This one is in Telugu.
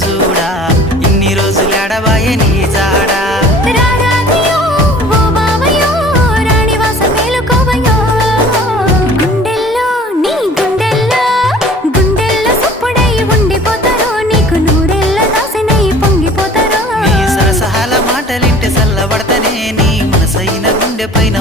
చూడా ఇన్ని రోజులు ఎడబాయే నీ జాడా మాటలింటే చల్లబడతనే నీ మనసైన గుండె పైన